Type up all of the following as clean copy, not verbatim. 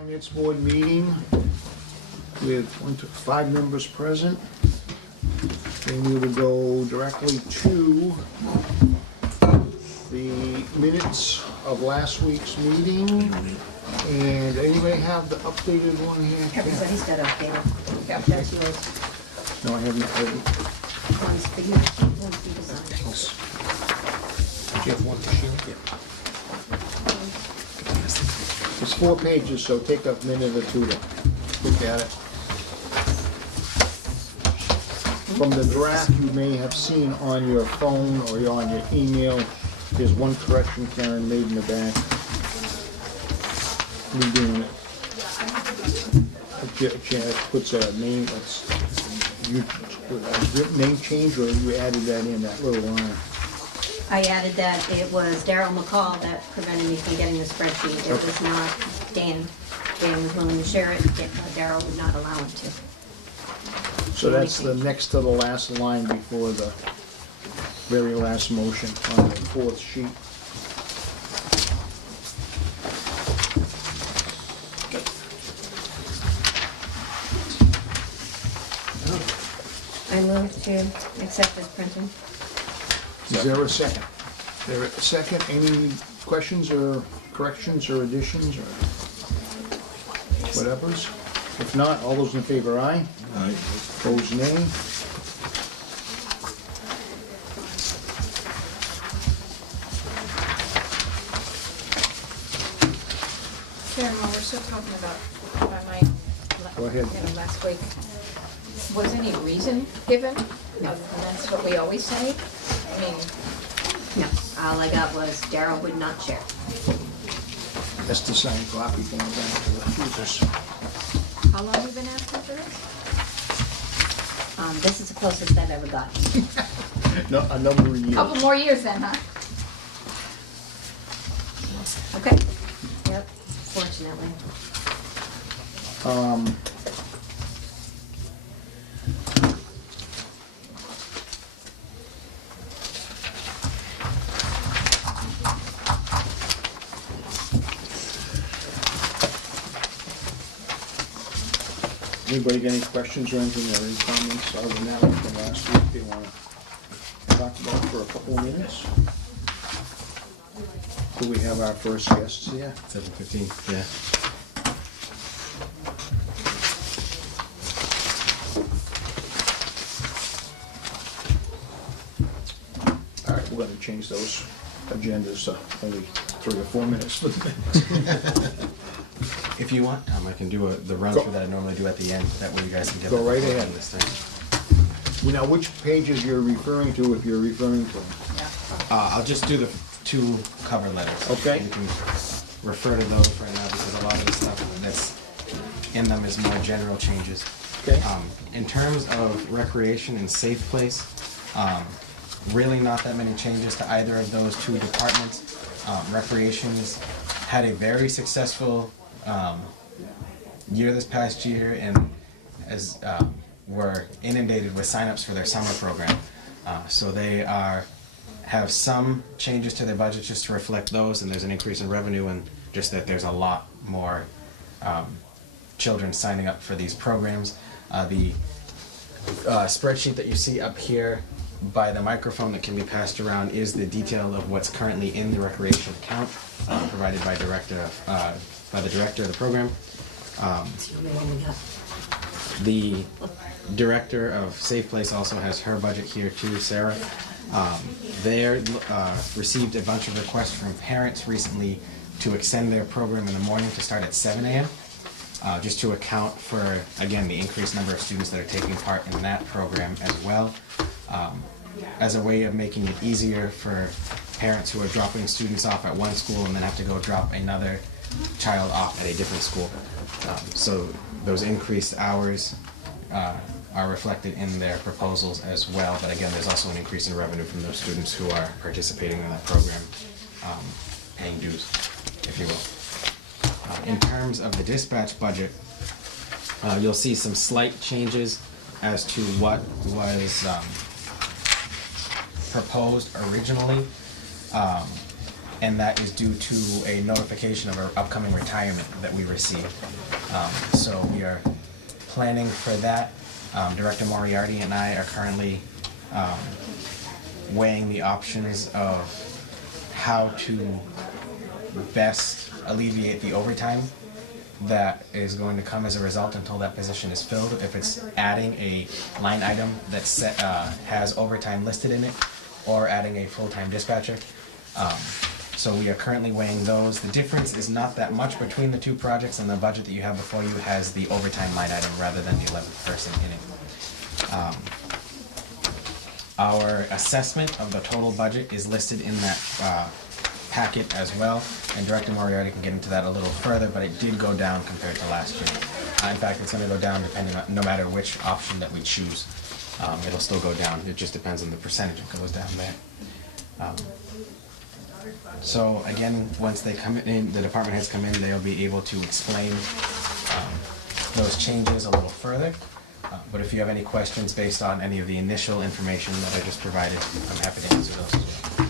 Finance Board meeting with 5 members present. And we will go directly to the minutes of last week's meeting. And anybody have the updated one here? Everybody's got updated. Yep, that's yours. No, I haven't. One's for you, one's for you to sign. Do you have one to share? Yeah. It's 4 pages, so take a minute or two to look at it. From the draft you may have seen on your phone or on your email, there's one correction Karen made in the back. Redoing it. It puts a name, name change, or you added that in, that little line? I added that it was Daryl McCall that prevented me from getting the spreadsheet. It was not Dan. Dan was willing to share it, Daryl would not allow him to. So that's the next to the last line before the very last motion on the 4th sheet. I move to accept this printing. Is there a second? There a second? Any questions or corrections or additions or whatevers? If not, all those in favor, aye? Aye. Opposed, nay? Karen, while we're still talking about, Go ahead. last week, was any reason given? No. And that's what we always say? I mean, No, all I got was Daryl would not share. That's the signed copy going back to the users. how long have you been asking for this? This is the closest I've ever gotten. No, a number of years. Couple more years then, huh? Okay. Yep, fortunately. Anybody got any questions or anything, or any comments other than that from last week they want to talk about for a couple of minutes? Do we have our first guests here? 7:15, yeah. All right, we're going to change those agendas to only 3 or 4 minutes for the minutes. If you want, I can do the run through that I normally do at the end. That way you guys can get Go the right report ahead. on this thing. Now, which pages you're referring to, if you're referring to them? I'll just do the 2 cover letters. Okay. You can refer to those right now because a lot of the stuff that's in them is more general changes. Okay. In terms of recreation and safe place, really not that many changes to either of those 2 departments. Recreations had a very successful year this past year, and as were inundated with signups for their summer program. So they have some changes to their budget just to reflect those, and there's an increase in revenue, and just that there's a lot more children signing up for these programs. The spreadsheet that you see up here by the microphone that can be passed around is the detail of what's currently in the recreation account provided by the director of the program. That's the only one we got. The director of Safe Place also has her budget here too, Sarah. They received a bunch of requests from parents recently to extend their program in the morning to start at 7 a.m. Just to account for, again, the increased number of students that are taking part in that program as well. As a way of making it easier for parents who are dropping students off at one school and then have to go drop another child off at a different school. So those increased hours are reflected in their proposals as well, but again, there's also an increase in revenue from those students who are participating in that program, paying dues, if you will. In terms of the dispatch budget, you'll see some slight changes as to what was proposed originally. and that is due to a notification of our upcoming retirement that we received. So we are planning for that. Director Moriarty and I are currently weighing the options of how to best alleviate the overtime that is going to come as a result until that position is filled. If it's adding a line item that has overtime listed in it, or adding a full-time dispatcher. So we are currently weighing those. The difference is not that much between the two projects, and the budget that you have before you has the overtime line item rather than the 11th person in it. Our assessment of the total budget is listed in that packet as well, and Director Moriarty can get into that a little further, but it did go down compared to last year. In fact, it's going to go down depending on, no matter which option that we choose. It'll still go down. It just depends on the percentage it goes down there. So again, once they come in, the department heads come in, they'll be able to explain those changes a little further. But if you have any questions based on any of the initial information that I just provided, I'm happy to answer those as well.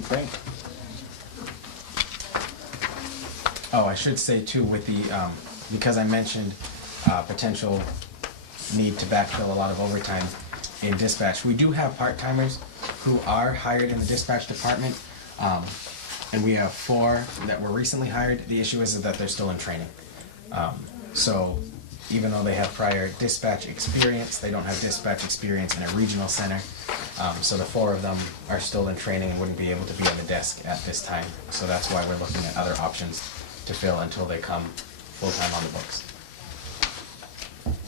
Okay. Oh, I should say too, with the, because I mentioned potential need to backfill a lot of overtime in dispatch, we do have part-timers who are hired in the dispatch department, and we have 4 that were recently hired. The issue is that they're still in training. So even though they have prior dispatch experience, they don't have dispatch experience in a regional center. So the 4 of them are still in training and wouldn't be able to be on the desk at this time. So that's why we're looking at other options to fill until they come full-time on the books.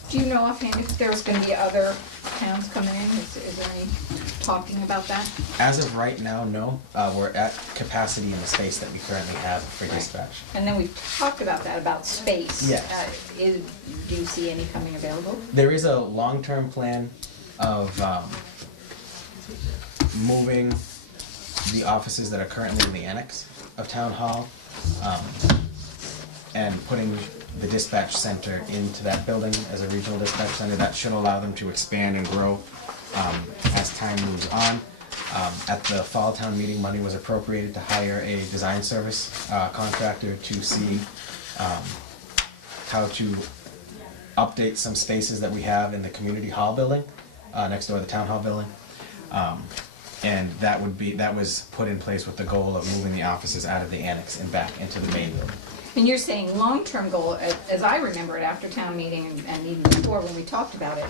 Do you know offhand if there's gonna be other towns coming in? Is there any talking about that? As of right now, no. We're at capacity in the space that we currently have for dispatch. And then we've talked about that, about space. Yes. Do you see any coming available? There is a long-term plan of moving the offices that are currently in the annex of Town Hall and putting the dispatch center into that building as a regional dispatch center. That should allow them to expand and grow as time moves on. At the fall town meeting, money was appropriated to hire a design service contractor to see how to update some spaces that we have in the community hall building, next door to the town hall building. And that was put in place with the goal of moving the offices out of the annex and back into the main building. And you're saying long-term goal, as I remember it after town meeting and even before when we talked about it,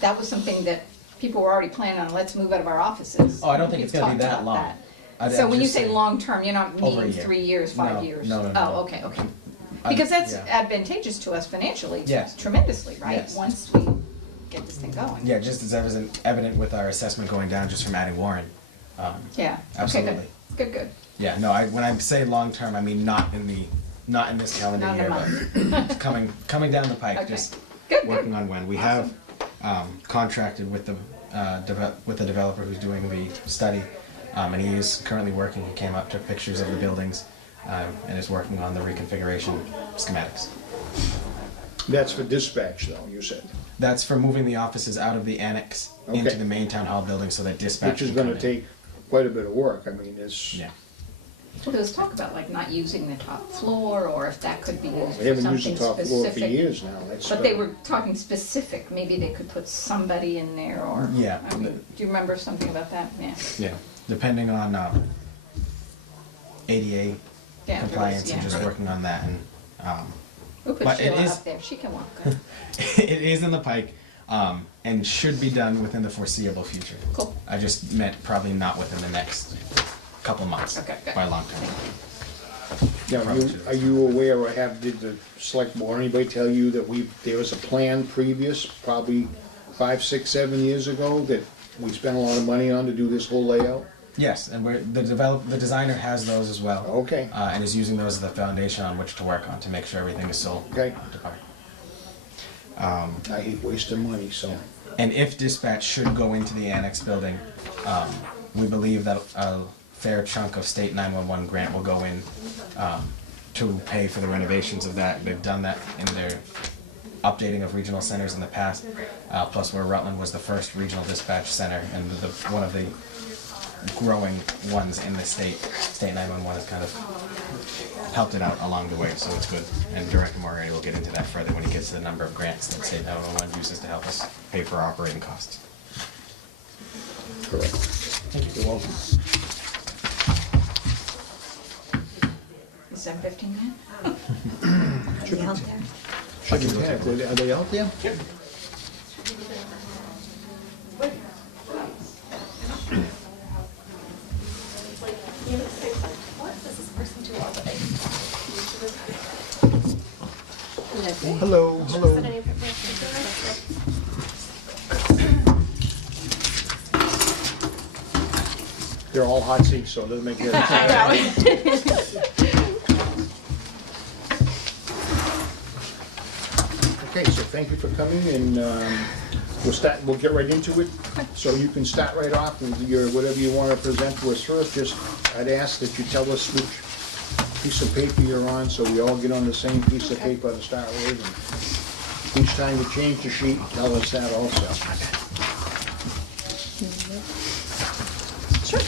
that was something that people were already planning on, let's move out of our offices. Oh, I don't think We've it's gonna be talked that about long. that. So when you say long-term, you're not Over a meaning year. 3 years, 5 years? No. Oh, okay. Because that's Yeah. advantageous to us financially, Yes. tremendously, right? Yes. Once we get this thing going. Yeah, just as evident with our assessment going down just from adding Warren. Yeah. Absolutely. Okay, good. Good. Yeah, no, when I say long-term, I mean not in this calendar Not in a year, but it's coming down the pike, Okay. just Good. working on when. We have contracted with the developer who's doing the study, and he is currently working. He came up, took pictures of the buildings, and is working on the reconfiguration schematics. That's for dispatch though, you said, That's for moving the offices out of the annex into Okay. the main town hall building so that dispatch which is can gonna come in. take quite a bit of work. I mean, it's, Yeah. Well, there was talk about like not using the top floor, or if that could be used we for haven't used the something top floor for specific. years now. That's, But they were talking specific, maybe they could put somebody in there, or, Yeah. I mean, do you remember something about that? Yeah. Yeah, depending on ADA Yeah, compliance there and was- just yeah. working on that, and We'll put But it Sheila is- up there, she can walk. it is in the pike, and should be done within the foreseeable future. Cool. I just meant probably not within the next couple months. Okay, good. By long term. now, are you aware or did the select board, anybody tell you that there was a plan previous, probably 5, 6, 7 years ago, that we spent a lot of money on to do this whole layout? Yes, and the designer has those as well. Okay. And is using those as the foundation on which to work on to make sure everything is still Okay. up to par. I hate wasting money, so. And if dispatch should go into the annex building, we believe that a fair chunk of state 911 grant will go in to pay for the renovations of that. They've done that in their updating of regional centers in the past, plus where Rutland was the first regional dispatch center and one of the growing ones in the state. State 911 has kind of helped it out along the way, so it's good. And Director Morgan will get into that further when he gets to the number of grants that State 911 uses to help us pay for our operating costs. Correct. Thank you. You're welcome. Is 7:15 yet? Are they out there? Should be 10. Are they out there? Yep. Hello, hello. They're all hot seats, so it doesn't make any sense. Okay, so thank you for coming, and we'll get right into it. So you can start right off with your, whatever you want to present to us first. Just, I'd ask that you tell us which piece of paper you're on, so we all get on the same piece of paper to start with. And each time you change the sheet, tell us that also. Sure.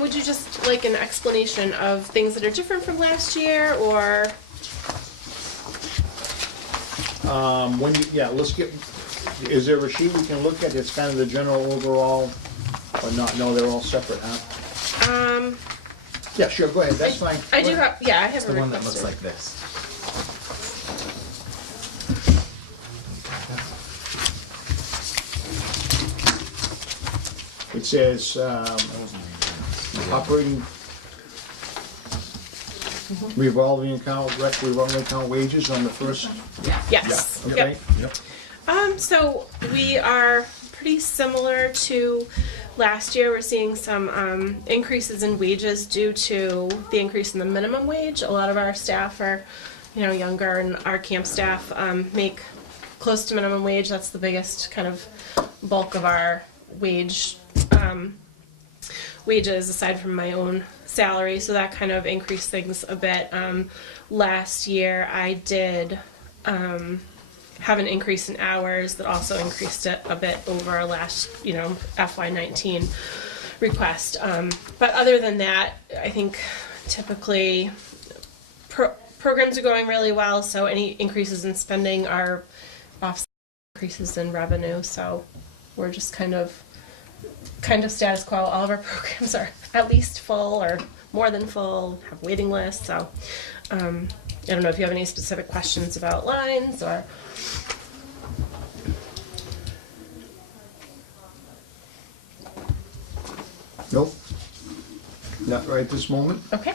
Would you just like an explanation of things that are different from last year, or? Let's get, is there a sheet we can look at that's kind of the general overall, or not? No, they're all separate, huh? Yeah, sure, go ahead, that's fine. I do have, yeah, I have The a one that looks request. like this. It says, operating revolving account, revolving account wages on the first, Yes. okay? Yep. So we are pretty similar to last year. We're seeing some increases in wages due to the increase in the minimum wage. A lot of our staff are, younger, and our camp staff make close to minimum wage. That's the biggest kind of bulk of our wages, aside from my own salary. So that kind of increased things a bit. Last year I did have an increase in hours that also increased it a bit over our last, FY19 request. But other than that, I think typically programs are going really well, so any increases in spending are offset increases in revenue. So we're just kind of status quo. All of our programs are at least full or more than full, have waiting lists. So I don't know if you have any specific questions about lines or. Nope, not right this moment. Okay.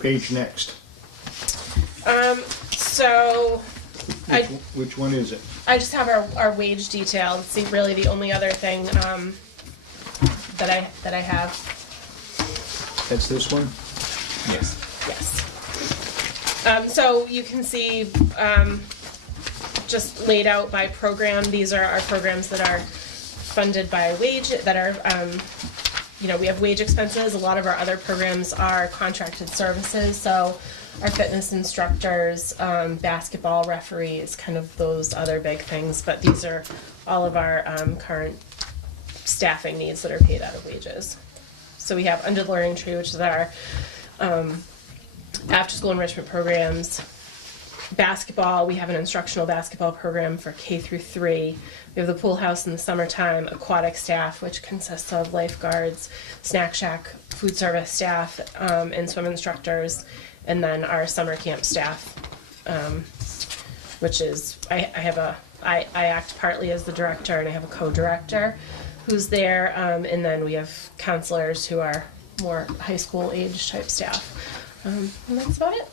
Page next. So Which one is it? I just have our wage detail. It's really the only other thing that I have. That's this one? Yes. Yes. So you can see just laid out by program. These are our programs that are funded by wage, that are, we have wage expenses. A lot of our other programs are contracted services. So our fitness instructors, basketball referees, kind of those other big things. But these are all of our current staffing needs that are paid out of wages. So we have Under the Learning Tree, which is our after-school enrichment programs. Basketball, we have an instructional basketball program for K through 3. We have the pool house in the summertime, aquatic staff, which consists of lifeguards, snack shack, food service staff, and swim instructors, and then our summer camp staff, which is, I act partly as the director, and I have a co-director who's there, and then we have counselors who are more high school age type staff. And that's about it.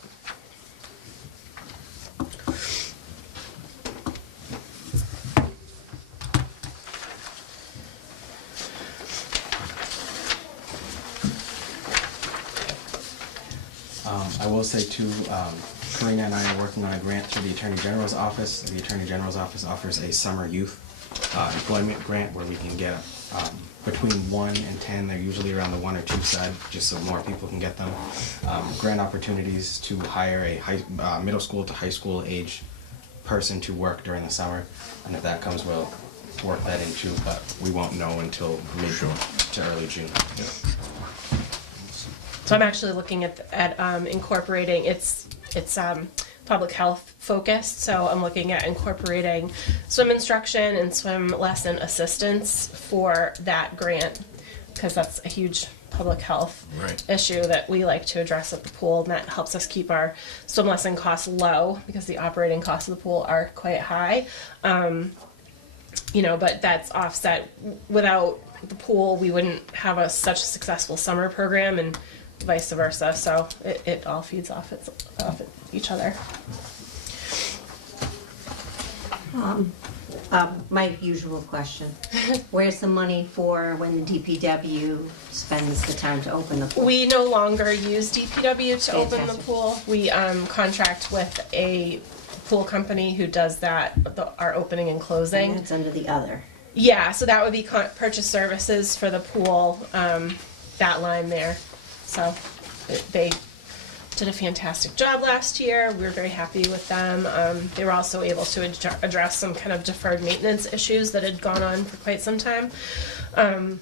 I will say too, Karina and I are working on a grant through the Attorney General's office. The Attorney General's office offers a summer youth employment grant where we can get between 1 and 10. They're usually around the 1 or 2 side, just so more people can get them. Grant opportunities to hire a middle school to high school age person to work during the summer, and if that comes, we'll work that into, but we won't know until mid to early June. So I'm actually looking at incorporating, it's public health focused, so I'm looking at incorporating swim instruction and swim lesson assistance for that grant, because that's a huge public health issue that we like to address at the pool, and that helps us keep our swim lesson costs low, because the operating costs of the pool are quite high. But that's offset. Without the pool, we wouldn't have such a successful summer program, and vice versa. So it all feeds off each other. My usual question, where's the money for when the DPW spends the time to open the pool? We no longer use DPW to open the Fantastic. pool. We contract with a pool company who does that, our opening and closing. And that's under the other. Yeah, so that would be purchase services for the pool, that line there. So they did a fantastic job last year. We were very happy with them. They were also able to address some kind of deferred maintenance issues that had gone on for quite some time. And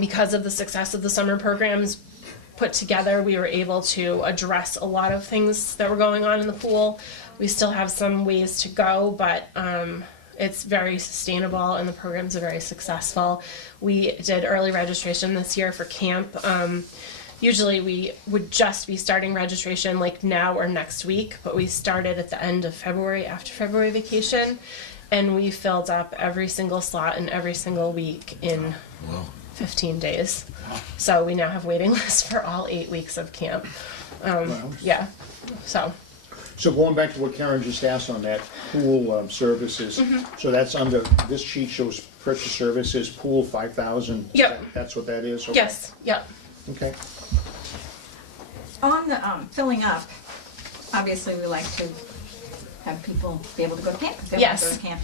because of the success of the summer programs put together, we were able to address a lot of things that were going on in the pool. We still have some ways to go, but it's very sustainable and the programs are very successful. We did early registration this year for camp. Usually we would just be starting registration like now or next week, but we started at the end of February, after February vacation, and we filled up every single slot in every single week in 15 days. So we now have waiting lists for all 8 weeks of camp. Yeah, so. So going back to what Karen just asked on that pool services, so that's under, this sheet shows purchase services, pool 5,000. Yep. That's what that is? Okay. Yes, yep. Okay. On the filling up, obviously we like to have people be able to go to camp if they want to go Yes. to camp.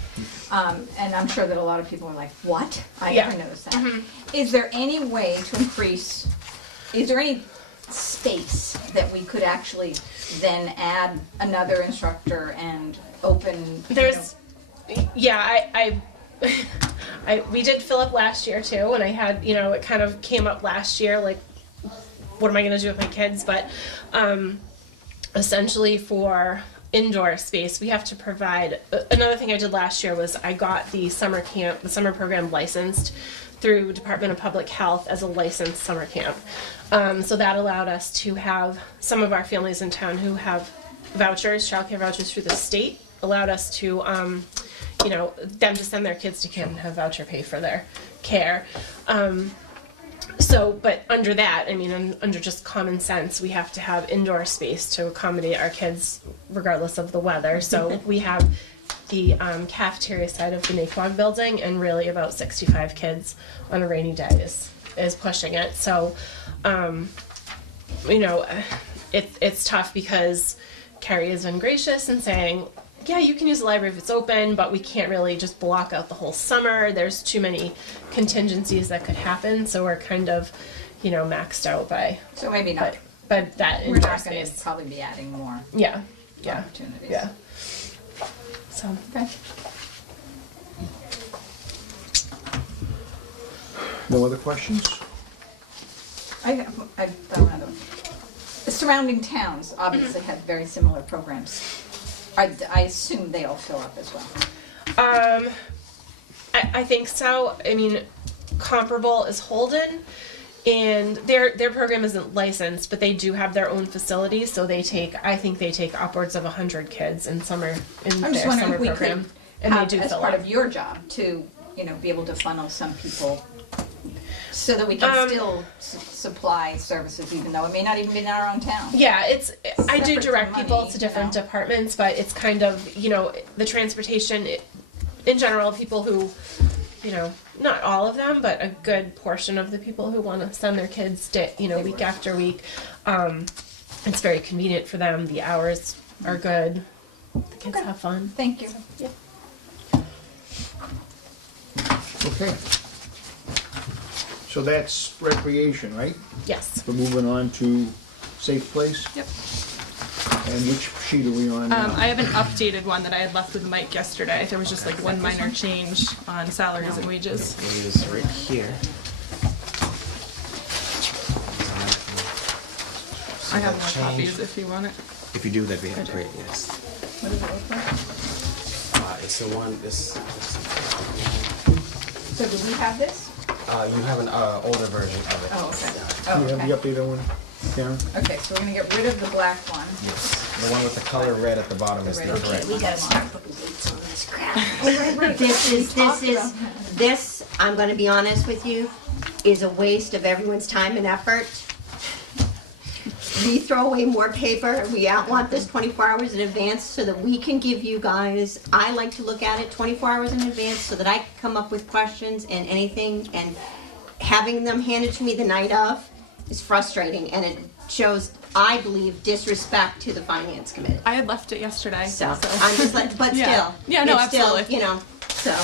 And I'm sure that a lot of people are like, what? I Yeah. never noticed that. Is there any way to increase, is there any space that we could actually then add another instructor and open? There's, yeah, we did fill up last year too, and I had, it kind of came up last year, like, what am I going to do with my kids? But essentially for indoor space, we have to provide, another thing I did last year was I got the summer program licensed through Department of Public Health as a licensed summer camp. So that allowed us to have some of our families in town who have vouchers, childcare vouchers through the state, allowed us to, them to send their kids to camp and have voucher pay for their care. But under that, under just common sense, we have to have indoor space to accommodate our kids regardless of the weather. So we have the cafeteria side of the Naquag building, and really about 65 kids on a rainy day is pushing it. So, it's tough because Carrie has been gracious in saying, yeah, you can use the library if it's open, but we can't really just block out the whole summer. There's too many contingencies that could happen, so we're kind of, maxed out by. So maybe not. But that We're indoor not going to space. probably be adding more Yeah. opportunities. Yeah. So. Okay. No other questions? I thought another one. The surrounding towns obviously have very similar programs. I assume they all fill up as well. I think so. Comparable is Holden, and their program isn't licensed, but they do have their own facilities. So I think they take upwards of 100 kids in I'm just their wondering summer if we program, could and they have, do as fill part up. of your job, to be able to funnel some people so that we can still supply services, even though it may not even be in our own town. Yeah, I do Separate direct from people money, to different you know. departments, but it's kind of, the transportation, in general, people who, not all of them, but a good portion of the people who want to send their kids, week after week, it's very convenient for them. The hours are good. The kids have fun. Thank you. Yeah. Okay. So that's recreation, right? Yes. We're moving on to safe place. Yep. And which sheet are we on now? I have an updated one that I had left with Mike yesterday. There was just like one minor change on salaries and wages. It is right here. I have more Change. copies if you want it. If you do, that'd be great, yes. What does it look like? It's the one, this, So do we have this? you have an older version of it. Oh, okay. Do Oh, you have the okay. updated one, Karen? Okay, so we're gonna get rid of the black one. Yes. The one with the color red at the bottom is the red. correct. We gotta start putting dates on this crap. Right. This, I'm gonna be honest with you, is a waste of everyone's time and effort. We throw away more paper, we want this 24 hours in advance so that we can give you guys, I like to look at it 24 hours in advance so that I can come up with questions and anything, and having them handed to me the night of is frustrating, and it shows, I believe, disrespect to the finance committee. I had left it yesterday. So, I'm just like, but Yeah. still. Yeah, no, it's still, absolutely. you know, so.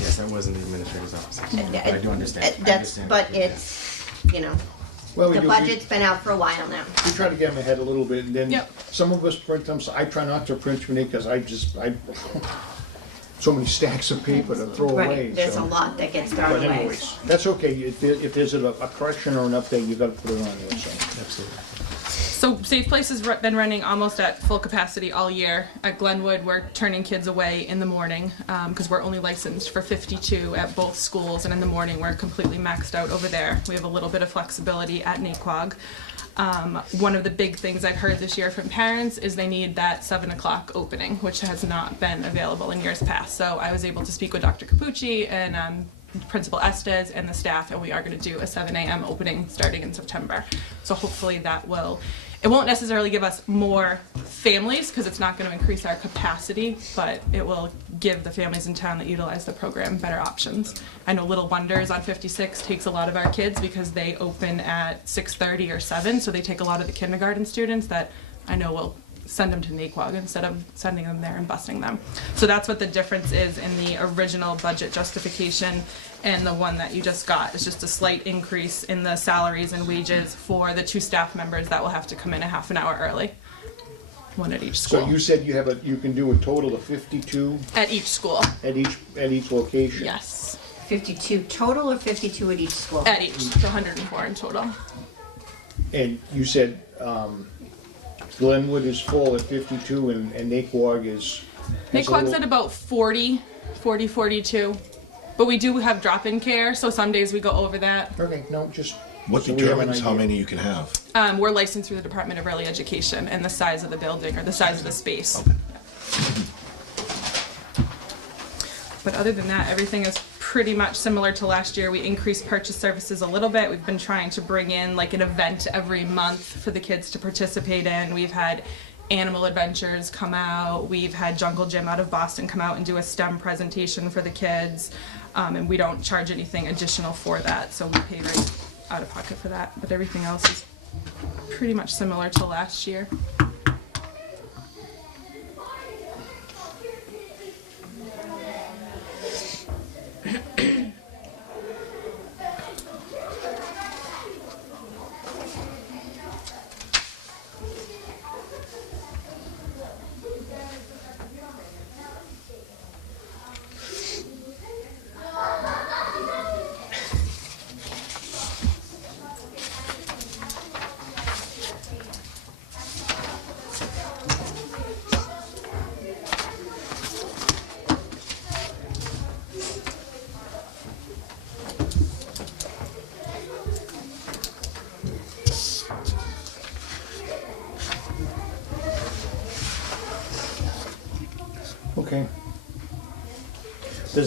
Yes, that was in the administrator's office. But I do understand. I That's, understand. but Yeah. it's, you know, Well, we the do- budget's been out for a while now. We try to get them ahead a little bit, and then Yep. some of us print them, so I try not to print from it, because so many stacks of paper to throw away. Right, there's a so. lot that gets thrown But away. anyways, that's okay, if there's a correction or an update, you gotta put it on there, so. Absolutely. So Safe Place has been running almost at full capacity all year. At Glenwood, we're turning kids away in the morning because we're only licensed for 52 at both schools, and in the morning we're completely maxed out over there. We have a little bit of flexibility at Naquag. One of the big things I've heard this year from parents is they need that 7 o'clock opening, which has not been available in years past. So I was able to speak with Dr. Capucci and Principal Estes and the staff, and we are going to do a 7 a.m. opening starting in September. So hopefully that will, it won't necessarily give us more families because it's not going to increase our capacity, but it will give the families in town that utilize the program better options. I know Little Wonders on 56 takes a lot of our kids because they open at 6:30 or 7, so they take a lot of the kindergarten students that I know will send them to Naquag instead of sending them there and busing them. So that's what the difference is in the original budget justification and the one that you just got. It's just a slight increase in the salaries and wages for the 2 staff members that will have to come in a half an hour early. One at each school. So you said you can do a total of 52 At each school, at each location? yes. 52 total or 52 at each school? At each, so 104 in total. And you said, Glenwood is full at 52 and Naquag is. Naquag's at about 40, 42. But we do have drop-in care, so some days we go over that. Okay, no, just. What so we have an determines how idea. many you can have? We're licensed through the Department of Early Education and the size of the building or the size of the space. But other than that, everything is pretty much similar to last year. We increased purchase services a little bit. We've been trying to bring in like an event every month for the kids to participate in. We've had Animal Adventures come out. We've had Jungle Gym out of Boston come out and do a STEM presentation for the kids. And we don't charge anything additional for that, so we pay right out of pocket for that. But everything else is pretty much similar to last year. Okay.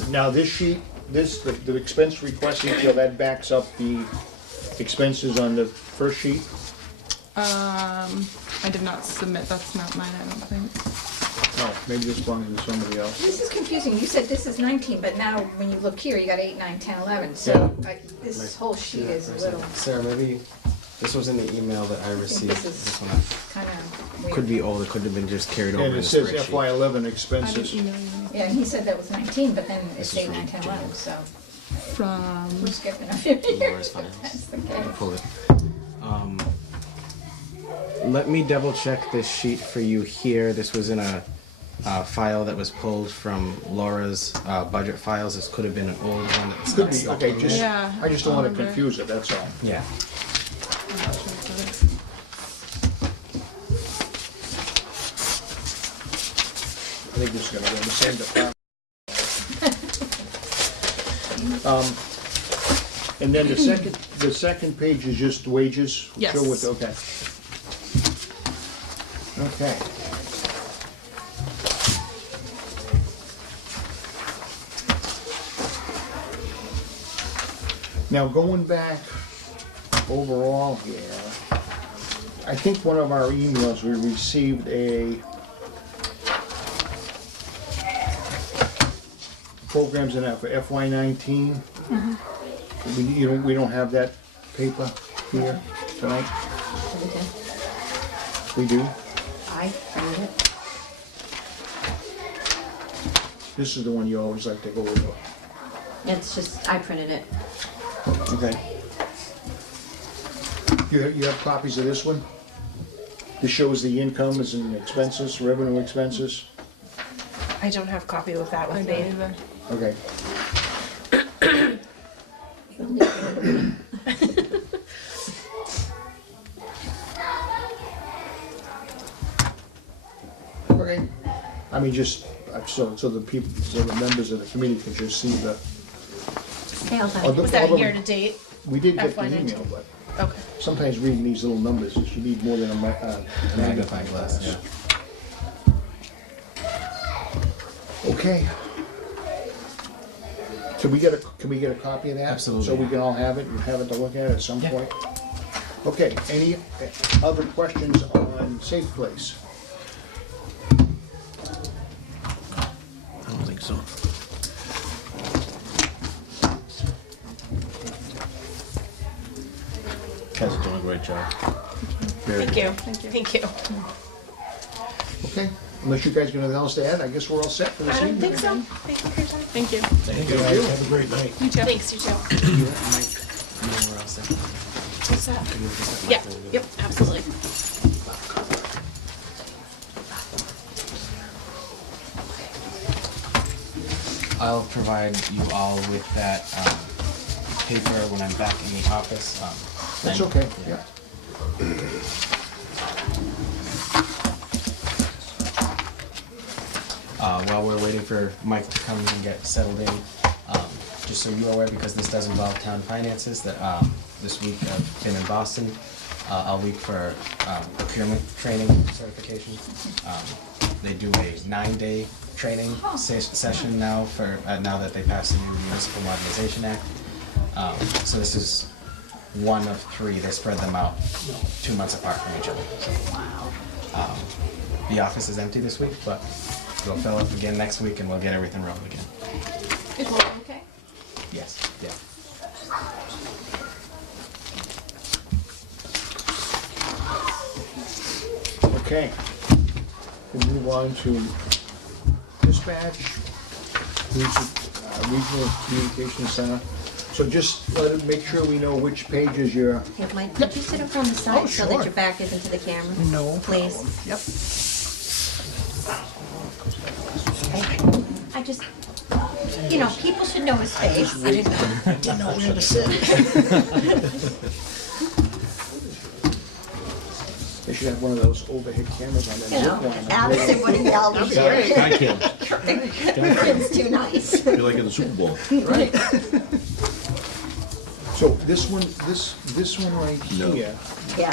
Now this sheet, the expense request detail, that backs up the expenses on the first sheet? I did not submit, that's not mine, I don't think. No, maybe this belongs to somebody else. This is confusing. You said this is 19, but now when you look here, you got 8, 9, 10, 11. So this whole sheet is a little Sarah, maybe this was in the email that I received. this is- This one kind of weird. could be old. It could have been just carried over And in it the says spreadsheet. FY11 I didn't expenses. email you Yeah, and he said that was 19, but then This it's is 8, 9, 10, from 11. So from, we're skipping a few Laura's years. files. That's the I can case. pull it. Let me double check this sheet for you here. This was in a file that was pulled from Laura's budget files. This could have been an old one. That's Could not be, stuck okay, in just, there. I just don't wanna confuse it, that's all. Yeah. I think this is gonna go in the same department. And then the second page is just wages? Yes. Show what- Okay. Okay. Now, going back overall here, I think one of our emails, we received a programs in that for FY19. We don't have that paper here tonight? Okay. We do? I printed it. This is the one you always like to go over. It's just, I printed it. Okay. You have copies of this one? This shows the incomes and expenses, revenue expenses? I don't have a copy of that I with don't me. either. Okay. Okay. I mean, just, so the people, so the members of the committee can just see the, Sales on Although- it. Was that although year to date? we did get the FY19. email, but Okay. sometimes reading these little numbers, you need more than a Magnifying glass. Yeah. Okay. Can we get a copy of that? Absolutely. So we can all have it and have it to look at some Yeah. point? Okay, any other questions on Safe Place? I don't think so. Guys are doing a great job. Very Thank good. you. Thank you. Okay, unless you guys got anything else to add, I guess we're all set for this I don't evening. think so. Thank you for your time. Thank you. Thank you, guys. Have a great night. You too. Thanks, you too. You and Mike, you know where else at? What's that? Can you just let Yeah, Mike know to do yep, absolutely. I'll provide you all with that paper when I'm back in the office. That's and- okay, yeah. While we're waiting for Mike to come and get settled in, just so you're aware, because this does involve town finances, that this week I've been in Boston, all week for procurement training certification. They do a 9-day training session now now that they passed the new Municipal Modernization Act. So this is one of 3. They spread them out 2 months apart from each other. So, the office is empty this week, but we'll fill up again next week and we'll get everything rolling again. Is Laura okay? Yes, yeah. Okay. We'll move on to dispatch, regional communication center. So just make sure we know which pages you're, Hey, Mike, could you sit up on the side Oh, so sure. that your back isn't to the camera? No. Please. yep. I just, people should know his face. Didn't know where to sit. They should have one of those overhead cameras on that zip line. Allison would have yelled at you. Hi, Kim. It's too nice. You're like in the Super Bowl. Right. So this one right No. here, Yeah.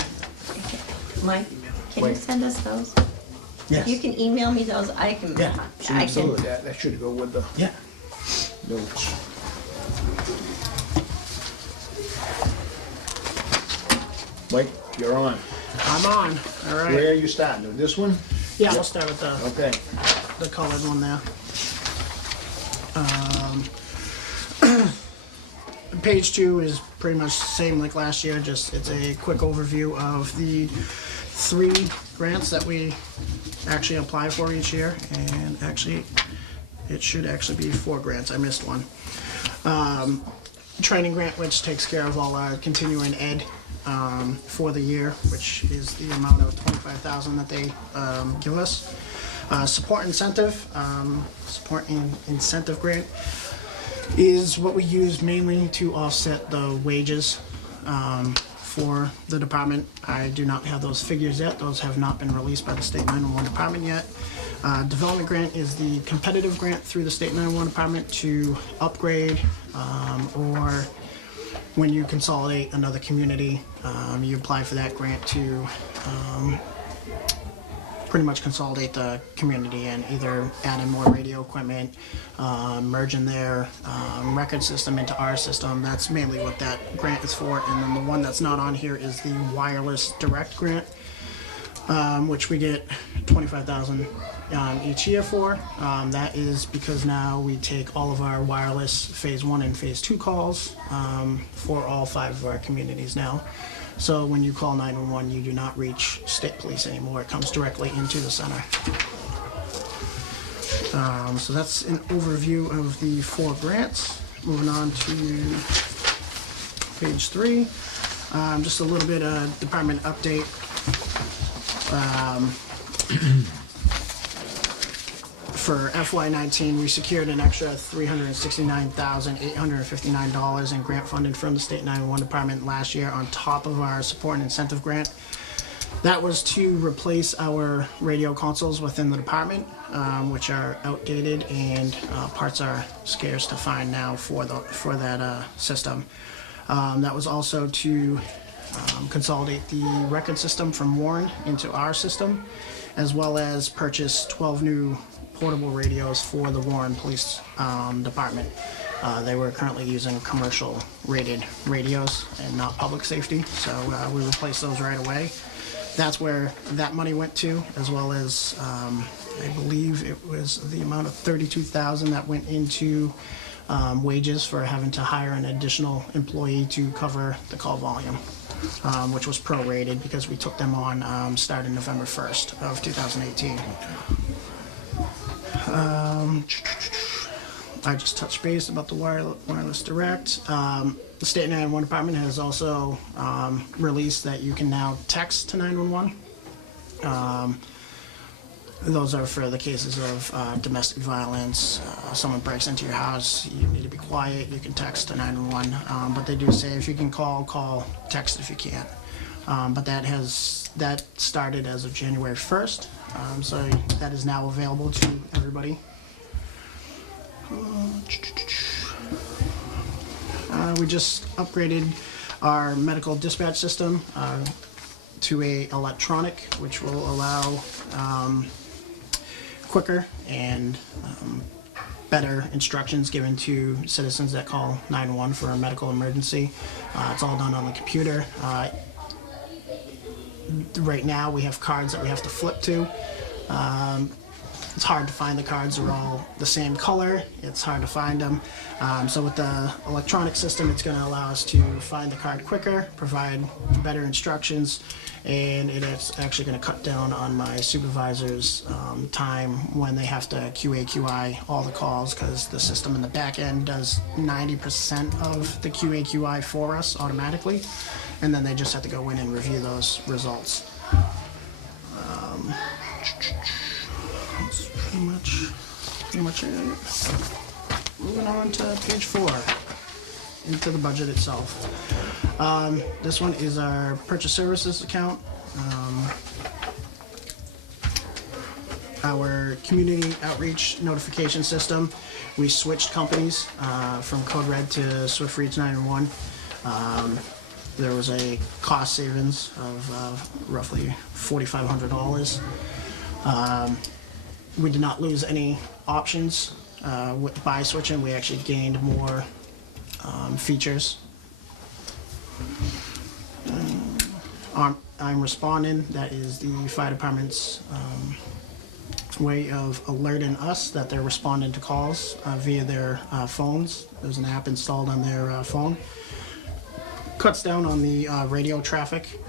Mike, can you Wait. send us those? Yes. You can email me those, I can. Yeah, I can. that should go with the Yeah. notes. Mike, you're on. I'm on, all right. Where are you starting? With this one? Yeah, we'll start with Okay. the colored one there. Page 2 is pretty much the same like last year, just it's a quick overview of the 3 grants that we actually apply for each year, and actually, it should actually be 4 grants, I missed one. Training grant, which takes care of all our continuing ed for the year, which is the amount of $25,000 that they give us. Support incentive grant is what we use mainly to offset the wages for the department. I do not have those figures yet. Those have not been released by the State 911 Department yet. Development grant is the competitive grant through the State 911 Department to upgrade or when you consolidate another community, you apply for that grant to pretty much consolidate the community and either add in more radio equipment, merging their record system into our system. That's mainly what that grant is for. And then the one that's not on here is the wireless direct grant, which we get $25,000 each year for. That is because now we take all of our wireless phase 1 and phase 2 calls for all 5 of our communities now. So when you call 911, you do not reach state police anymore. It comes directly into the center. So that's an overview of the 4 grants. Moving on to page 3. Just a little bit of department update. For FY19, we secured an extra $369,859 in grant funding from the State 911 Department last year on top of our support and incentive grant. That was to replace our radio consoles within the department, which are outdated and parts are scarce to find now for that system. That was also to consolidate the record system from Warren into our system, as well as purchase 12 new portable radios for the Warren Police Department. They were currently using commercial rated radios and not public safety, so we replaced those right away. That's where that money went to, as well as I believe it was the amount of $32,000 that went into wages for having to hire an additional employee to cover the call volume, which was prorated because we took them on starting November 1st of 2018. I just touched base about the wireless direct. The State 911 Department has also released that you can now text to 911. Those are for the cases of domestic violence. Someone breaks into your house, you need to be quiet, you can text to 911. But they do say if you can call, text if you can't. But that started as of January 1st. So that is now available to everybody. We just upgraded our medical dispatch system to a electronic, which will allow quicker and better instructions given to citizens that call 911 for a medical emergency. It's all done on the computer. Right now we have cards that we have to flip to. It's hard to find the cards. They're all the same color. It's hard to find them. So with the electronic system, it's going to allow us to find the card quicker, provide better instructions, and it's actually going to cut down on my supervisor's time when they have to QA/QI all the calls, because the system in the back end does 90% of the QA/QI for us automatically, and then they just have to go in and review those results. That's pretty much it. Moving on to page 4, into the budget itself. This one is our purchase services account. Our community outreach notification system. We switched companies from Code Red to Swift Reach 911. There was a cost savings of roughly $4,500. We did not lose any options by switching. We actually gained more features. I'm responding. That is the fire department's way of alerting us that they're responding to calls via their phones. There's an app installed on their phone. Cuts down on the radio traffic.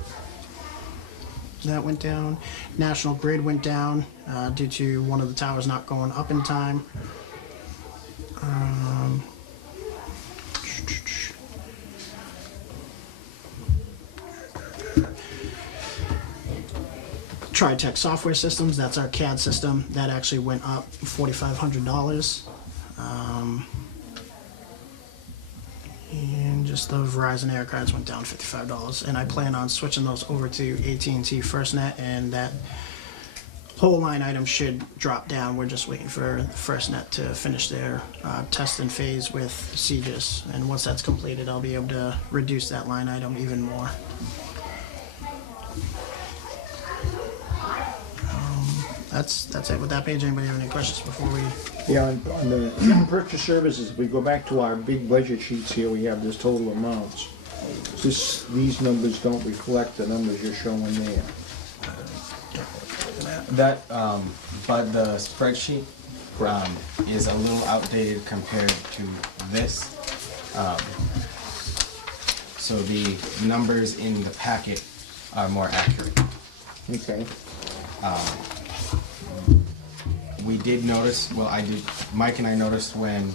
That went down. National Grid went down due to one of the towers not going up in time. TriTech software systems, that's our CAD system, that actually went up $4,500. And just the Verizon Air cards went down $55. And I plan on switching those over to AT&T FirstNet, and that whole line item should drop down. We're just waiting for FirstNet to finish their testing phase with CGIS. And once that's completed, I'll be able to reduce that line item even more. That's it with that page. Anybody have any questions before we? Yeah, on the purchase services, if we go back to our big budget sheets here, we have this total amounts. These numbers don't reflect the numbers you're showing there. That, but the spreadsheet is a little outdated compared to this. So the numbers in the packet are more accurate. Okay. We did notice, well, I did, Mike and I noticed when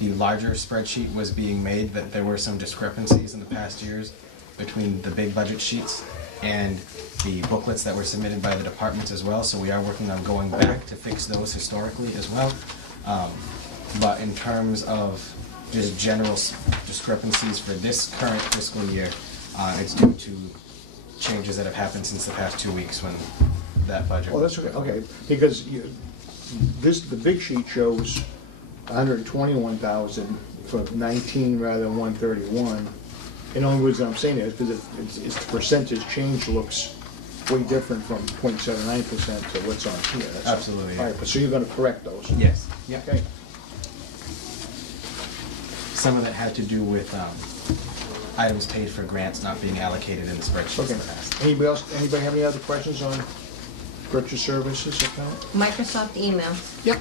the larger spreadsheet was being made that there were some discrepancies in the past years between the big budget sheets and the booklets that were submitted by the departments as well, so we are working on going back to fix those historically as well. But in terms of just general discrepancies for this current fiscal year, it's due to changes that have happened since the past 2 weeks when that budget. Well, that's okay, because the big sheet shows 121,000 for 19 rather than 131. And the only reason I'm saying that is because it's the percentage change looks way different from 0.79% to what's on here. That's all. Absolutely, yeah. All right, but so you're gonna correct those? Yes, yeah. Okay. Some of that had to do with items paid for grants not being allocated in the spreadsheets Okay. in the past. Anybody have any other questions on purchase services account? Microsoft email, Yep.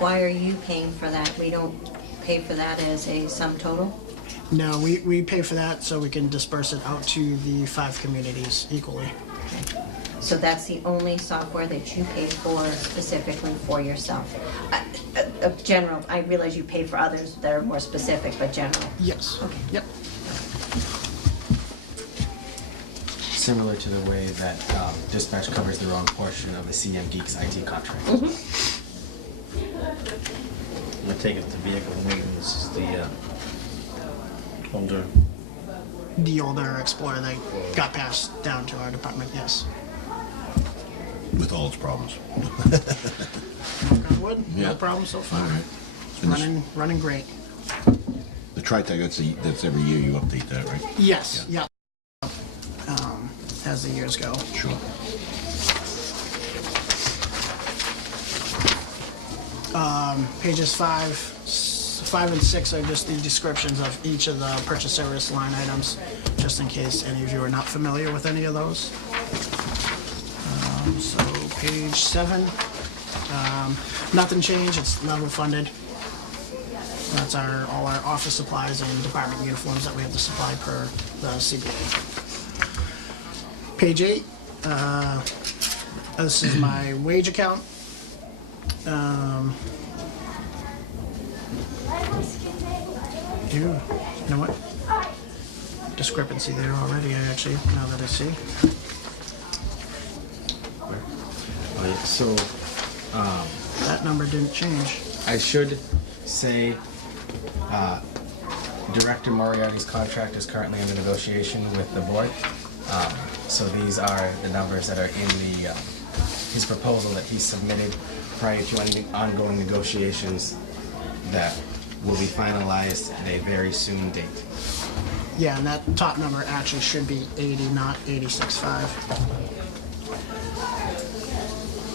why are you paying for that? We don't pay for that as a sum total? No, we pay for that so we can disperse it out to the 5 communities equally. So that's the only software that you pay for specifically for yourself? General, I realize you pay for others that are more specific, but general. Yes. Okay. Yep. Similar to the way that dispatch covers their own portion of the CM Geeks IT contract. I take it the vehicle maintenance is the older. The older Explorer that got passed down to our department, yes. With all its problems. Knock on wood, no Yeah. problem so far. It's And this- running great. The TriTech, that's every year you update that, right? Yes, yep. As the years go. Sure. Pages 5 and 6 are just the descriptions of each of the purchase service line items, just in case any of you are not familiar with any of those. So page 7, nothing changed, it's level funded. That's all our office supplies and department uniforms that we have to supply per the CBA. Page 8, this is my wage account. You know what? Discrepancy there already, actually, now that I see. So That number didn't change. I should say Director Moriarty's contract is currently under negotiation with the board. So these are the numbers that are in the his proposal that he submitted prior to any ongoing negotiations that will be finalized at a very soon date. Yeah, and that top number actually should be 80, not 86.5.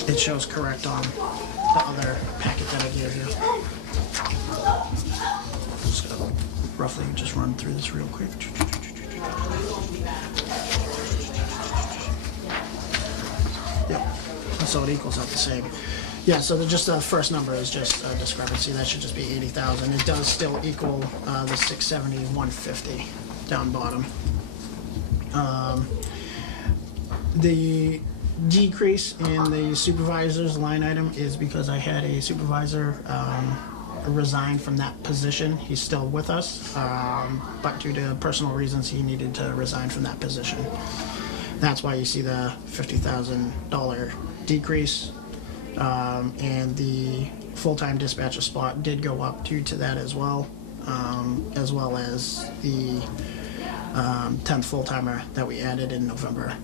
It shows correct on the other packet that I gave you. Just gonna roughly just run through this real quick. Yep, so it equals out the same. Yeah, so just the first number is just a discrepancy. That should just be 80,000. It does still equal the 670, 150 down bottom. The decrease in the supervisor's line item is because I had a supervisor resign from that position. He's still with us, but due to personal reasons, he needed to resign from that position. That's why you see the $50,000 decrease. And the full-time dispatcher spot did go up due to that as well as the 10th full-timer that we added in November.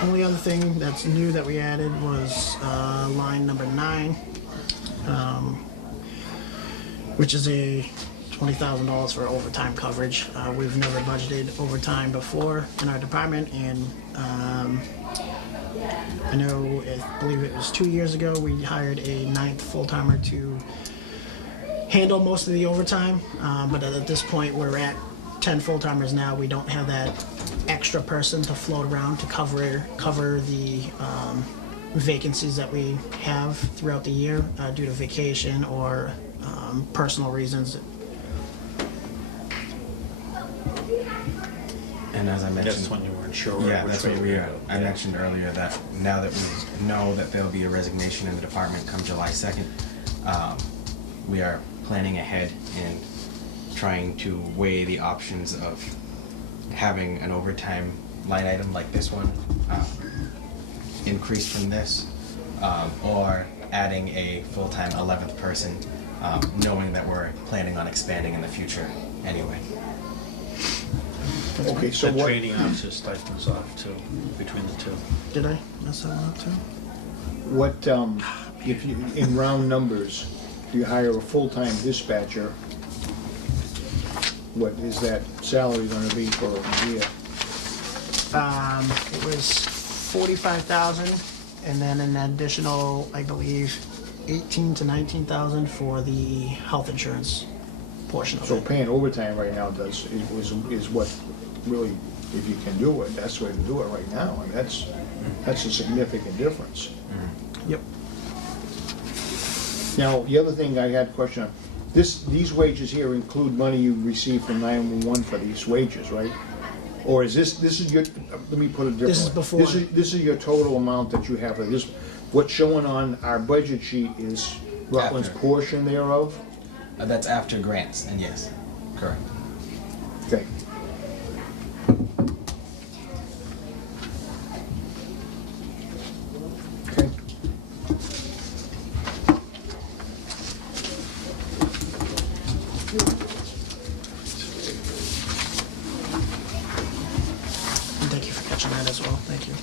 The only other thing that's new that we added was line number 9, which is a $20,000 for overtime coverage. We've never budgeted overtime before in our department, and I believe it was 2 years ago, we hired a 9th full-timer to handle most of the overtime, but at this point we're at 10 full-timers now. We don't have that extra person to float around to cover the vacancies that we have throughout the year due to vacation or personal reasons. And as I mentioned, That's when you weren't sure. yeah, which that's way what we we were gonna go. I mentioned earlier, that now that we know that there'll be a resignation in the department come July 2nd, we are planning ahead and trying to weigh the options of having an overtime line item like this one increase from this, or adding a full-time 11th person, knowing that we're planning on expanding in the future anyway. Okay, so The what, training officer stipends off too, between the two. Did I mess that one up too? if you, in round numbers, you hire a full-time dispatcher, what is that salary gonna be for a year? It was 45,000, and then an additional, I believe, 18 to 19,000 for the health insurance portion of So it. paying overtime right now is what really, if you can do it, that's the way to do it right now. I mean, that's a significant difference. Yep. Now, the other thing I had a question on, these wages here include money you receive from 911 for these wages, right? Or is this is your, let me put it differently. This is before. This is your total amount that you have for this. What's showing on our budget sheet is Rutland's After. portion thereof? That's after grants, and yes, correct. Okay. Okay. And thank you for catching that as well. Thank you.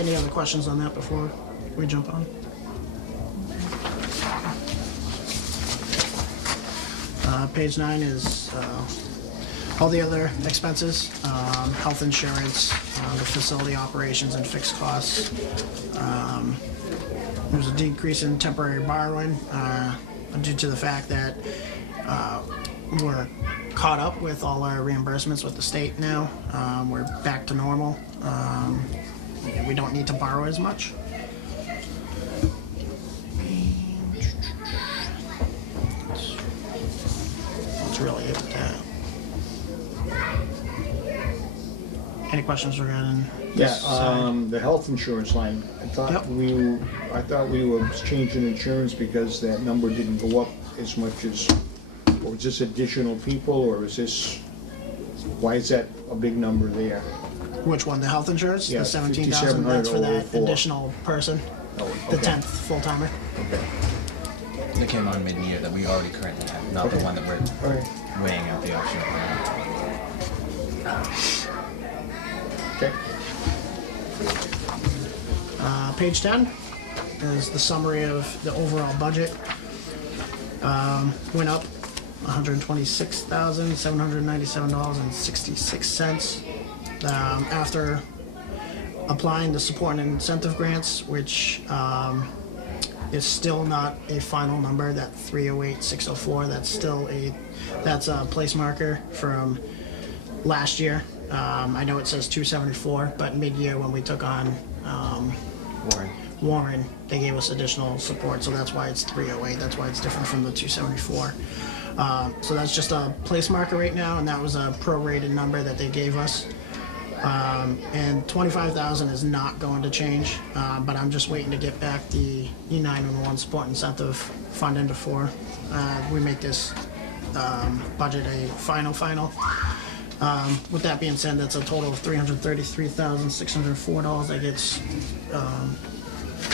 Any other questions on that before we jump on? Page 9 is all the other expenses, health insurance, the facility operations and fixed costs. There's a decrease in temporary borrowing due to the fact that we're caught up with all our reimbursements with the state now. We're back to normal. We don't need to borrow as much. That's really it with that. Any questions regarding Yeah, this side? the health insurance line, I thought Yep. we were changing insurance because that number didn't go up as much as, or is this additional people, or is this, why is that a big number there? Which one, the health insurance? Yeah, The 17,000, that's for that 57,004. additional person, Oh, the okay. 10th full-timer. Okay, That came on mid-year that we already currently have, not the Okay. one that we're all right, weighing out the option of. okay. Page 10 is the summary of the overall budget. Went up $126,797.66 after applying the support and incentive grants, which is still not a final number. That 308,604. That's a place marker from last year. I know it says 274, but mid-year when we took on Warren, they gave us additional support, so that's why it's 308. That's why it's different from the 274. So that's just a place marker right now, and that was a prorated number that they gave us. And 25,000 is not going to change, but I'm just waiting to get back the E911 Sport Incentive Fund into four. We make this budget a final. With that being said, that's a total of $333,604 that gets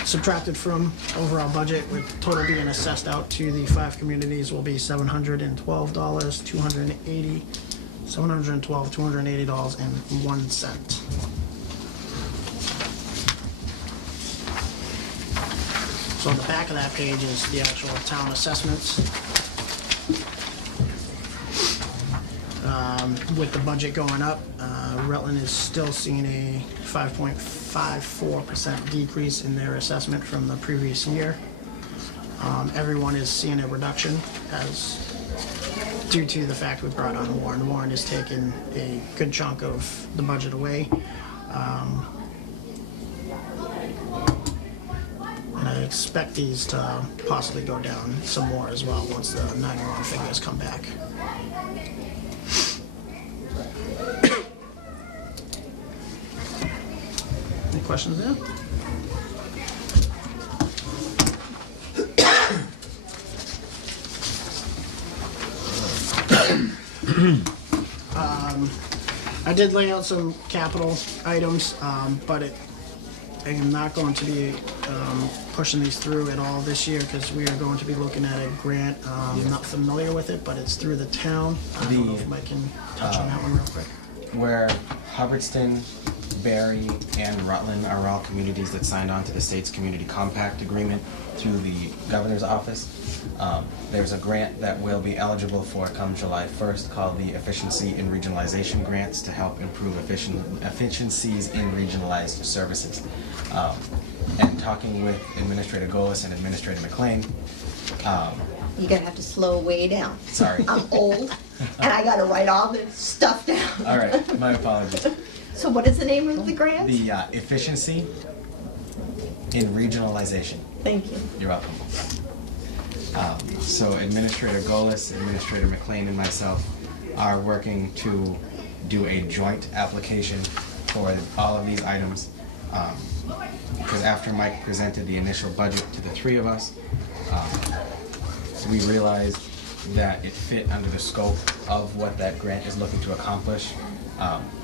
subtracted from overall budget, with total being assessed out to the 5 communities will be $712, $280.01. So on the back of that page is the actual town assessments. With the budget going up, Rutland is still seeing a 5.54% decrease in their assessment from the previous year. Everyone is seeing a reduction as due to the fact we brought on Warren. Warren has taken a good chunk of the budget away. And I expect these to possibly go down some more as well once the 911 figures come back. Any questions there? I did lay out some capital items, but I am not going to be pushing these through at all this year because we are going to be looking at a grant. I'm not familiar with it, but it's through the town. I don't know if Mike can touch on that one real quick. Where Hubbardston, Barry, and Rutland are all communities that signed on to the state's community compact agreement through the governor's office. There's a grant that we'll be eligible for come July 1st called the Efficiency in Regionalization Grants to help improve efficiencies in regionalized services. And talking with Administrator Golis and Administrator McLean, You're gonna have to slow way down. sorry. I'm old, and I gotta write all this stuff down. All right, my apologies. So what is the name of the grant? The Efficiency in Regionalization. Thank you. You're welcome. So Administrator Golis, Administrator McLean, and myself are working to do a joint application for all of these items. Because after Mike presented the initial budget to the three of us, we realized that it fit under the scope of what that grant is looking to accomplish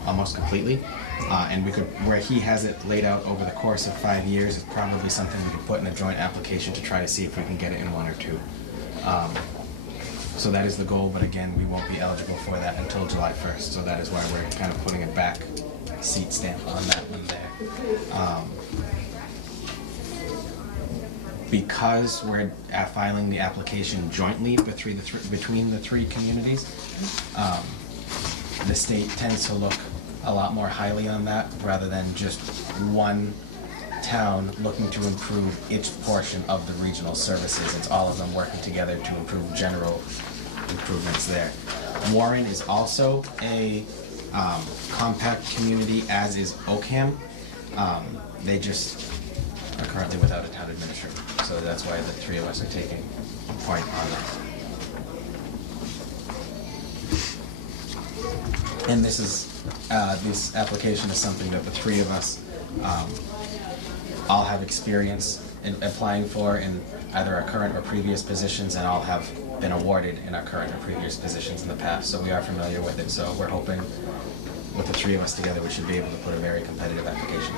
almost completely. And we could, where he has it laid out over the course of 5 years, is probably something we could put in a joint application to try to see if we can get it in 1 or 2. So that is the goal, but again, we won't be eligible for that until July 1st, so that is why we're kind of putting a back seat stamp on that one there. Because we're filing the application jointly between the three communities, the state tends to look a lot more highly on that rather than just one town looking to improve its portion of the regional services. It's all of them working together to improve general improvements there. Warren is also a compact community, as is Oakham. They just are currently without a town administrator, so that's why the three of us are taking point on that. And this application is something that the three of us all have experience in applying for in either our current or previous positions, and all have been awarded in our current or previous positions in the past. So we are familiar with it. So we're hoping with the three of us together, we should be able to put a very competitive application.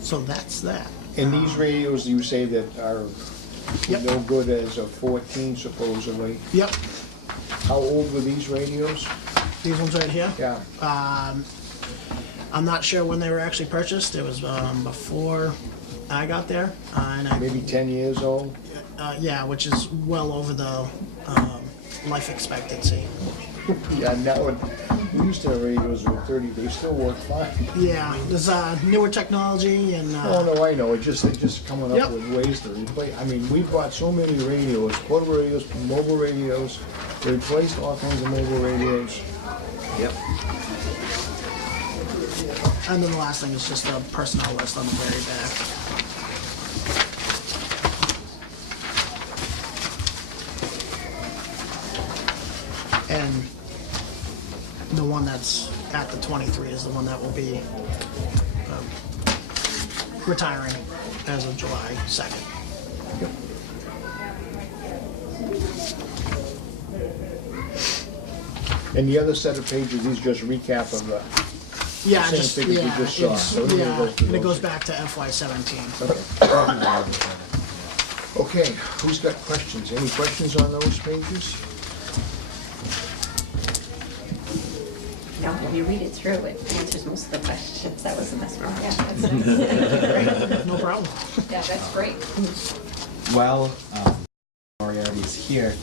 So that's that. And these radios, you say that are Yep. no good as a 14 supposedly. Yep, How old were these radios? these ones right here. Yeah. I'm not sure when they were actually purchased. It was before I got there, and I Maybe 10 years old? yeah, which is well over the life expectancy. Yeah, now we used to have radios with 30, they still work fine. Yeah, there's newer technology and Oh, no, I know, they're just coming Yep. up with ways to replace. I mean, we bought so many radios, portable radios, mobile radios, we replaced all kinds of mobile radios. Yep. and then the last thing is just a personnel list on the very back. And the one that's at the 23 is the one that will be retiring as of July 2nd. And the other set of pages, these just recap of the Yeah, same just, figures we yeah, just saw. So we're gonna yeah, go through and it those. goes back to FY17. Okay, who's got questions? Any questions on those pages? No, when you read it through, it answers most of the questions. That was the best part. Yeah, that's, No problem. yeah, that's great. While Moriarty is here,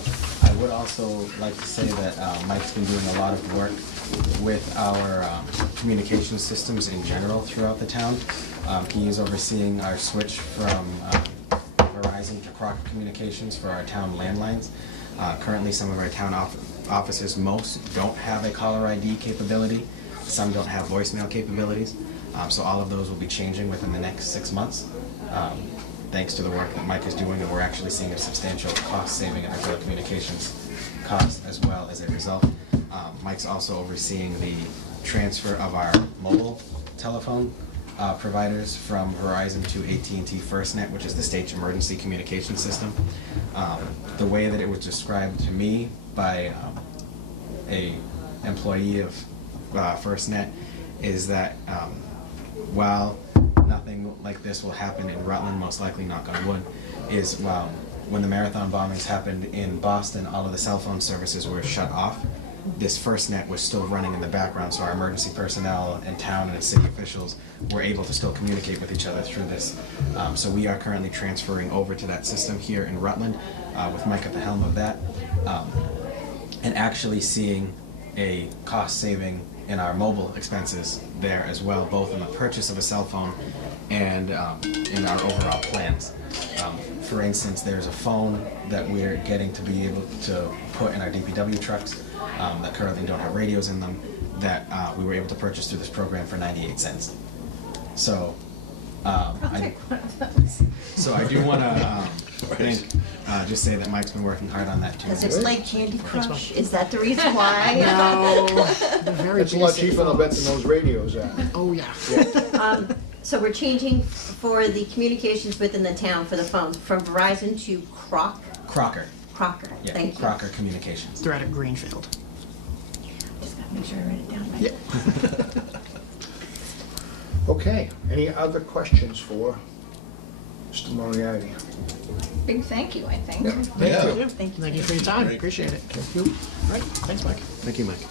I would also like to say that Mike's been doing a lot of work with our communication systems in general throughout the town. He is overseeing our switch from Verizon to Crocker Communications for our town landlines. Currently, some of our town offices, most don't have a caller ID capability. Some don't have voicemail capabilities. So all of those will be changing within the next 6 months. Thanks to the work that Mike is doing, and we're actually seeing a substantial cost saving in our telecommunications cost as well as a result. Mike's also overseeing the transfer of our mobile telephone providers from Verizon to AT&T FirstNet, which is the state's emergency communication system. The way that it was described to me by a employee of FirstNet is that while nothing like this will happen in Rutland, most likely, knock on wood, is when the marathon bombings happened in Boston, all of the cell phone services were shut off. This FirstNet was still running in the background, so our emergency personnel in town and city officials were able to still communicate with each other through this. So we are currently transferring over to that system here in Rutland, with Mike at the helm of that, and actually seeing a cost saving in our mobile expenses there as well, both in the purchase of a cell phone and in our overall plans. For instance, there's a phone that we're getting to be able to put in our DPW trucks that currently don't have radios in them, that we were able to purchase through this program for 98 cents. So, I do want to just say that Mike's been working hard on that too. Does it play Candy Crush? Is that the reason why? No, they're very That's a lot basic cheaper, I'll bet, phones. than those radios are. Oh, yeah. So we're changing for the communications within the town for the phones from Verizon to Crocker. Crocker. Yeah, Thank you. Crocker Communications. They're at Greenfield. Just gotta make sure I write it down right. Yeah. Okay, any other questions for Mr. Moriarty? Big thank you, I think. Thank you. Yeah. Thank you. Thank you for your time. Great. Appreciate it. Thank you. All right. Thanks, Mike. Thank you, Mike.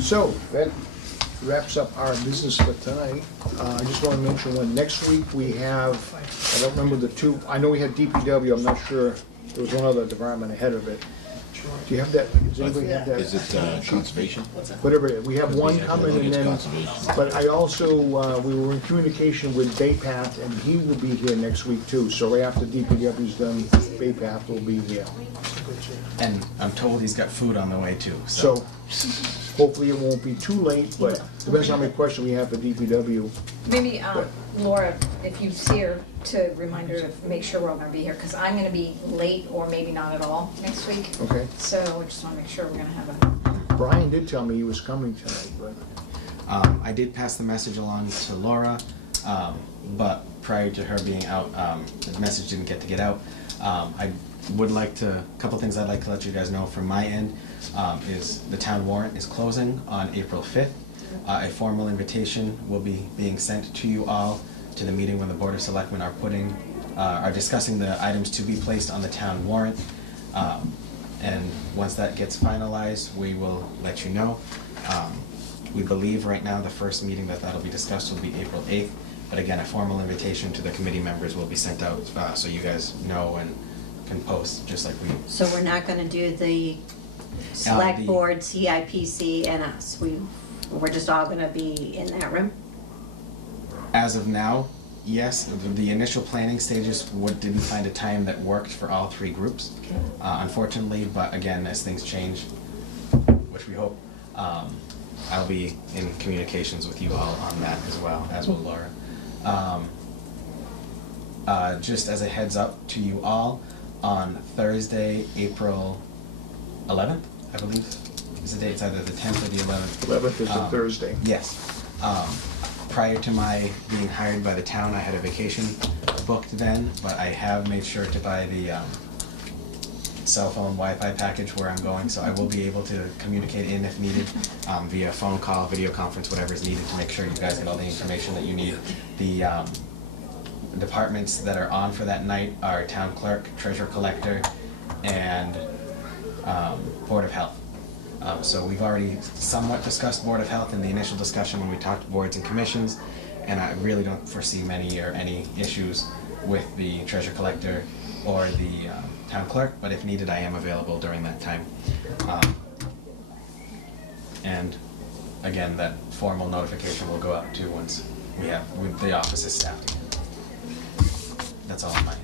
So, that wraps up our business for tonight. I just want to mention one. Next week we have, I don't remember the two, I know we had DPW, I'm not sure, there was one other department ahead of it. Do you have that, does anybody have that? Is it conservation? Whatever it is, we have one coming and then, but I also, we were in communication with Baypath and he will be here next week too. So right after DPW's done, Baypath will be here. And I'm told he's got food on the way too. So hopefully it won't be too late, but depends how many questions we have for DPW. Maybe, Laura, if you see her, to remind her to make sure we're all gonna be here, because I'm gonna be late or maybe not at all next week. Okay. So I just wanna make sure we're gonna have a, Brian did tell me he was coming tonight, but. I did pass the message along to Laura, but prior to her being out, the message didn't get out. I would like to, a couple things I'd like to let you guys know from my end is the town warrant is closing on April 5th. A formal invitation will be being sent to you all to the meeting when the Board of Selectmen are discussing the items to be placed on the town warrant. And once that gets finalized, we will let you know. We believe right now the first meeting that'll be discussed will be April 8th. But again, a formal invitation to the committee members will be sent out so you guys know and can post just like we. So we're not gonna do the select the- board, CIPC, and us. We're just all gonna be in that room? As of now, yes. The initial planning stages didn't find a time that worked for all three groups, unfortunately. But again, as things change, which we hope, I'll be in communications with you all on that as well, as will Laura. Just as a heads up to you all, on Thursday, April 11th, I believe is the date. It's either the 10th or the 11th. 11th is a Thursday. Yes. Prior to my being hired by the town, I had a vacation booked then, but I have made sure to buy the cell phone Wi-Fi package where I'm going, so I will be able to communicate in if needed via phone call, video conference, whatever is needed to make sure you guys get all the information that you need. The departments that are on for that night are town clerk, treasurer collector, and Board of Health. So we've already somewhat discussed Board of Health in the initial discussion when we talked boards and commissions, and I really don't foresee many or any issues with the treasurer collector or the town clerk, but if needed, I am available during that time. And again, that formal notification will go out too once the office is staffed again. That's all on my end.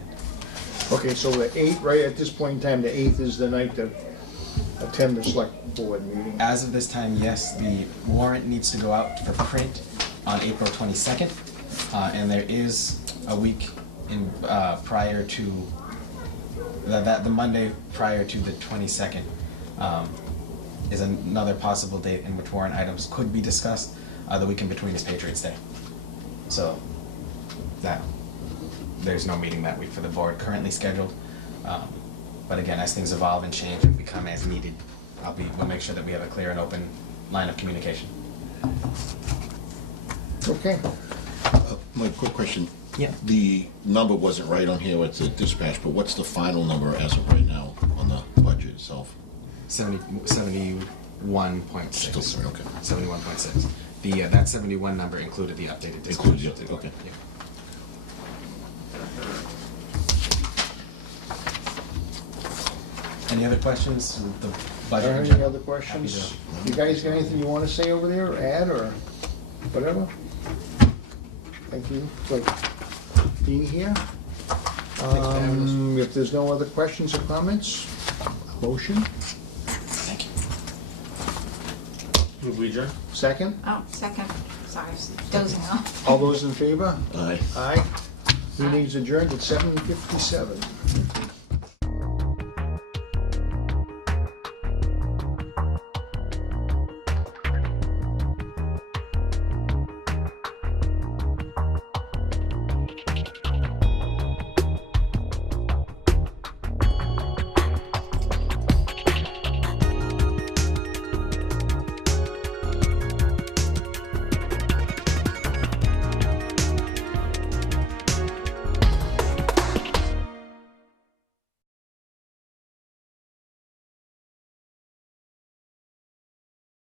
Okay, so the 8th, right at this point in time, the 8th is the night to attend the select board meeting. As of this time, yes, the warrant needs to go out for print on April 22nd, and there is a week in prior to the Monday prior to the 22nd is another possible date in which warrant items could be discussed. The week in between is Patriots Day, so that there's no meeting that week for the board currently scheduled. But again, as things evolve and change and become as needed, we'll make sure that we have a clear and open line of communication. Okay. My quick question. Yeah. The number wasn't right on here, it's a dispatch, but what's the final number as of right now on the budget itself? 71.6. Still sorry, okay. 71.6. That 71 number included the updated dispatch. Included the update, okay. Yeah. Any other questions? The budget in Any general? other questions? Happy You guys got anything you want to say over there, or add, or whatever? Thank you for being here. If there's no other questions or comments, motion, Thank you. Move we adjourn? Uh, second? Oh, second, sorry, dozing off. All those in favor? Aye. Aye. Meeting's adjourned at 7:57.